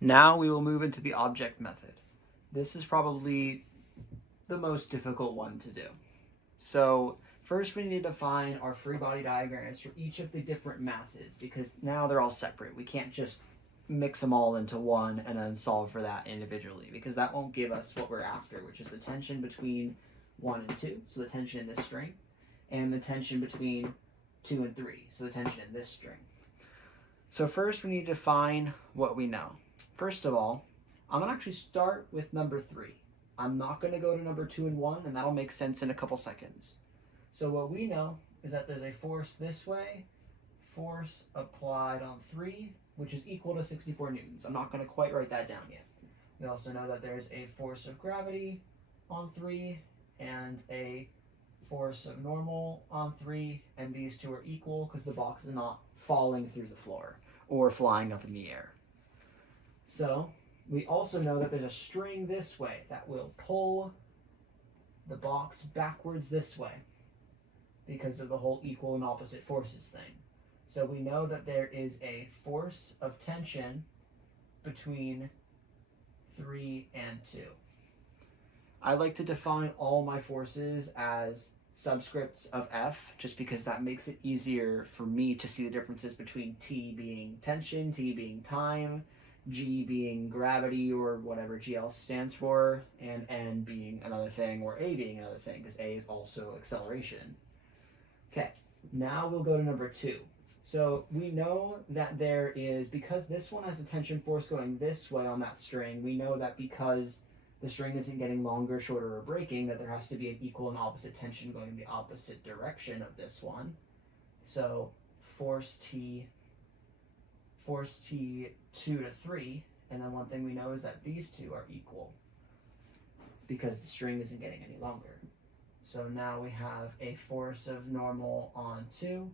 Now we will move into the object method. This is probably the most difficult one to do. So first we need to find our free body diagrams for each of the different masses, because now they're all separate. We can't just mix them all into one and then solve for that individually, because that won't give us what we're after, which is the tension between 1 and 2, so the tension in this string, and the tension between 2 and 3, so the tension in this string. So first we need to define what we know. First of all, I'm going to actually start with number 3. I'm not going to go to number 2 and 1, and that'll make sense in a couple seconds. So what we know is that there's a force this way, force applied on 3, which is equal to 64 newtons. I'm not going to quite write that down yet. We also know that there's a force of gravity on 3 and a force of normal on 3, and these two are equal because the box is not falling through the floor or flying up in the air. So we also know that there's a string this way that will pull the box backwards this way because of the whole equal and opposite forces thing. So we know that there is a force of tension between 3 and 2. I like to define all my forces as subscripts of F, just because that makes it easier for me to see the differences between T being tension, T being time, G being gravity or whatever GL stands for, and N being another thing, or A being another thing, because A is also acceleration. Okay, now we'll go to number 2. So we know that there is, because this one has a tension force going this way on that string, we know that because the string isn't getting longer, shorter, or breaking, that there has to be an equal and opposite tension going in the opposite direction of this one. So force T 2 to 3, and then one thing we know is that these two are equal because the string isn't getting any longer. So now we have a force of normal on 2,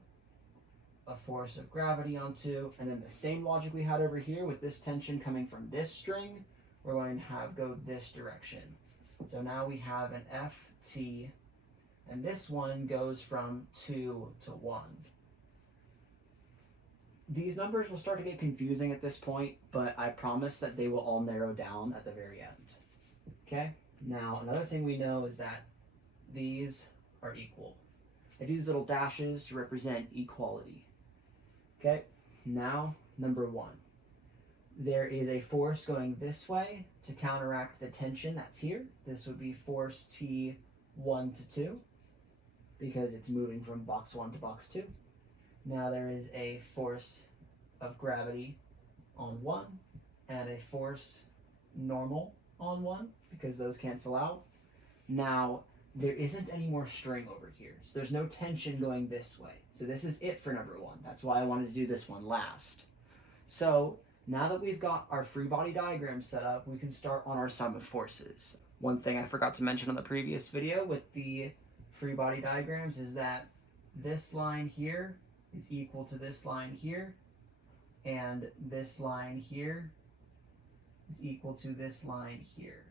a force of gravity on 2, and then the same logic we had over here with this tension coming from this string, we're going to have go this direction. So now we have an FT, and this one goes from 2 to 1. These numbers will start to get confusing at this point, but I promise that they will all narrow down at the very end. Okay? Now, another thing we know is that these are equal. I do these little dashes to represent equality. Okay? Now, number 1. There is a force going this way to counteract the tension that's here. This would be force T 1 to 2, because it's moving from box 1 to box 2. Now there is a force of gravity on 1 and a force normal on 1, because those cancel out. Now there isn't any more string over here, so there's no tension going this way. So this is it for number 1. That's why I wanted to do this one last. So now that we've got our free body diagram set up, we can start on our sum of forces. One thing I forgot to mention on the previous video with the free body diagrams is that this line here is equal to this line here, and this line here is equal to this line here.